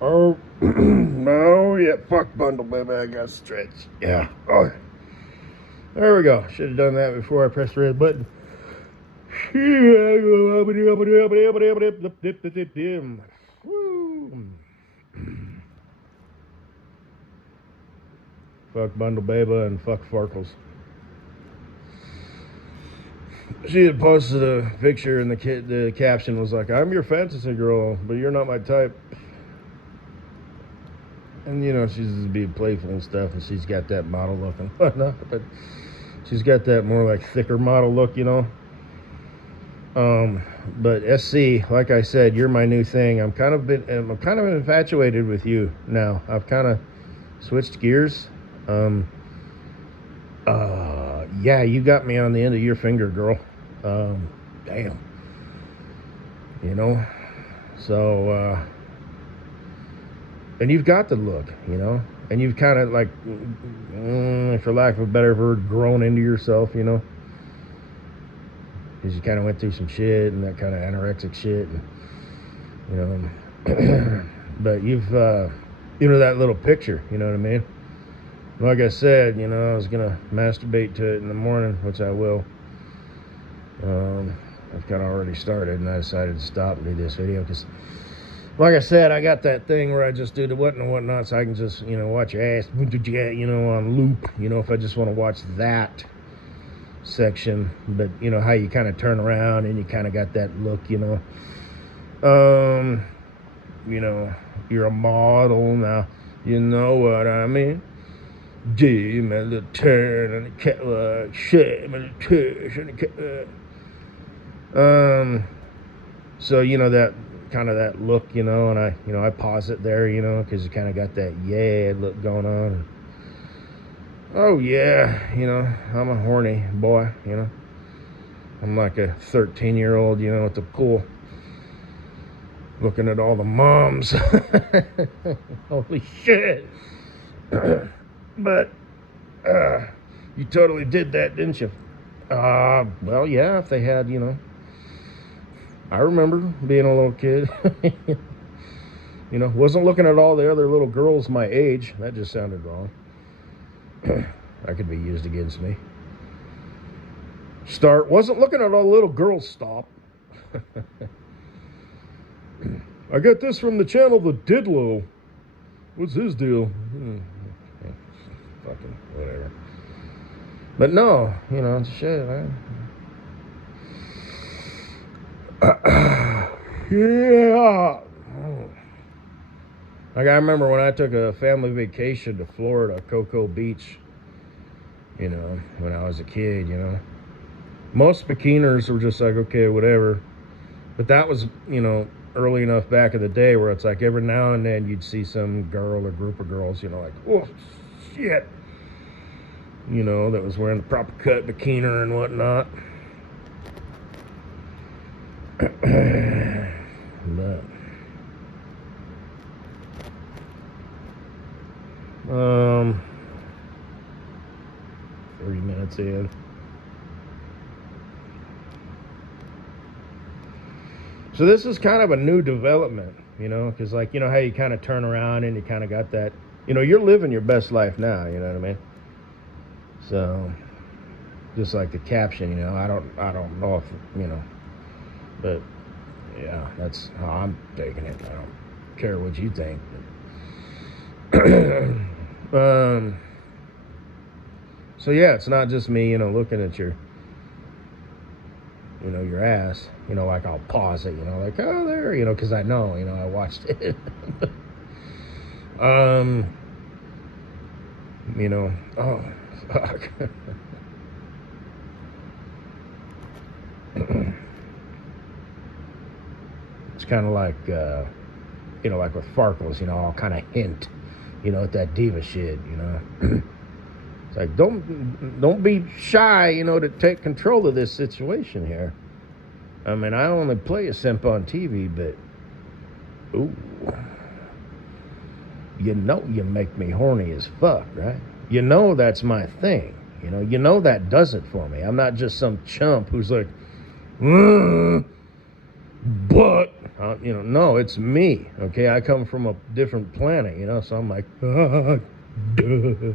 Oh, no, yeah, fuck bundle, baby. I got stretch. Yeah. Oh, there we go. Should have done that before I pressed the red button. Woo. Fuck bundle, baby, and fuck Farkles. She had posted a picture, and the caption was like, "I'm your fantasy girl, but you're not my type." And you know, she's just being playful and stuff, and she's got that model look and whatnot, but she's got that more like thicker model look, you know. But SC, like I said, you're my new thing. I'm kind of infatuated with you now. I've kind of switched gears. Yeah, you got me on the end of your finger, girl. Damn. You know, so and you've got the look, you know, and you've kind of like, for lack of a better word, grown into yourself, you know, because you kind of went through some shit and that kind of anorexic shit, and you know, but you've, you know, that little picture, you know what I mean? Like I said, you know, I was gonna masturbate to it in the morning, which I will. I've kind of already started, and I decided to stop and do this video because, like I said, I got that thing where I just do the what and whatnot, so I can just, you know, watch your ass, you know, on loop, you know, if I just want to watch that section. But, you know, how you kind of turn around and you kind of got that look, you know. You know, you're a model now, you know what I mean. Gee, my little turn on the catwalk, shit, my little tush on the catwalk. So, you know, that kind of that look, you know, and I pause it there, you know, because you kind of got that yeah look going on. Oh yeah, you know, I'm a horny boy, you know. I'm like a 13-year-old, you know, at the pool, looking at all the moms. Holy shit. But you totally did that, didn't you? Well, yeah, if they had, you know. I remember being a little kid. You know, wasn't looking at all the other little girls my age. That just sounded wrong. That could be used against me. Wasn't looking at all the little girls. Stop. I got this from the channel The Didlow. What's his deal? Fucking whatever. But no, you know, it's shit, man. Yeah. Like, I remember when I took a family vacation to Florida, Cocoa Beach, you know, when I was a kid, you know. Most bikiners were just like, okay, whatever. But that was, you know, early enough back in the day where it's like every now and then you'd see some girl or group of girls, you know, like, oh, shit. You know, that was wearing the proper cut bikini and whatnot. But 3 minutes in. So this is kind of a new development, you know, because like, you know how you kind of turn around and you kind of got that, you know, you're living your best life now, you know what I mean? So just like the caption, you know, I don't know if, you know, but yeah, that's how I'm taking it. I don't care what you think. So yeah, it's not just me, you know, looking at your, you know, your ass, you know, like I'll pause it, you know, like, oh, there, you know, because I know, you know, I watched it. You know, oh, fuck. It's kind of like, you know, like with Farkles, you know, I'll kind of hint, you know, at that diva shit, you know. It's like, don't be shy, you know, to take control of this situation here. I mean, I only play a simp on TV, but, ooh, you know you make me horny as fuck, right? You know that's my thing, you know that does it for me. I'm not just some chump who's like, but You know, no, it's me. Okay, I come from a different planet. You know, so I'm like, ah, duh,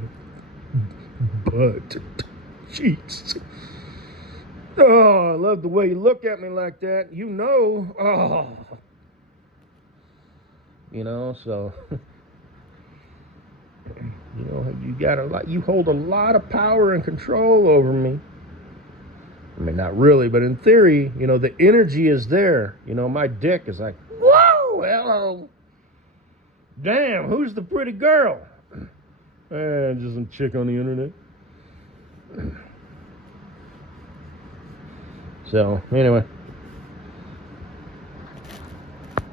but cheeks. Oh, I love the way you look at me like that. You know, oh, you know, so. You know, you got a lot. You hold a lot of power and control over me. I mean, not really, but in theory, you know, the energy is there. You know, my dick is like, whoa, hello. Damn, who's the pretty girl? Just some chick on the internet. So, anyway.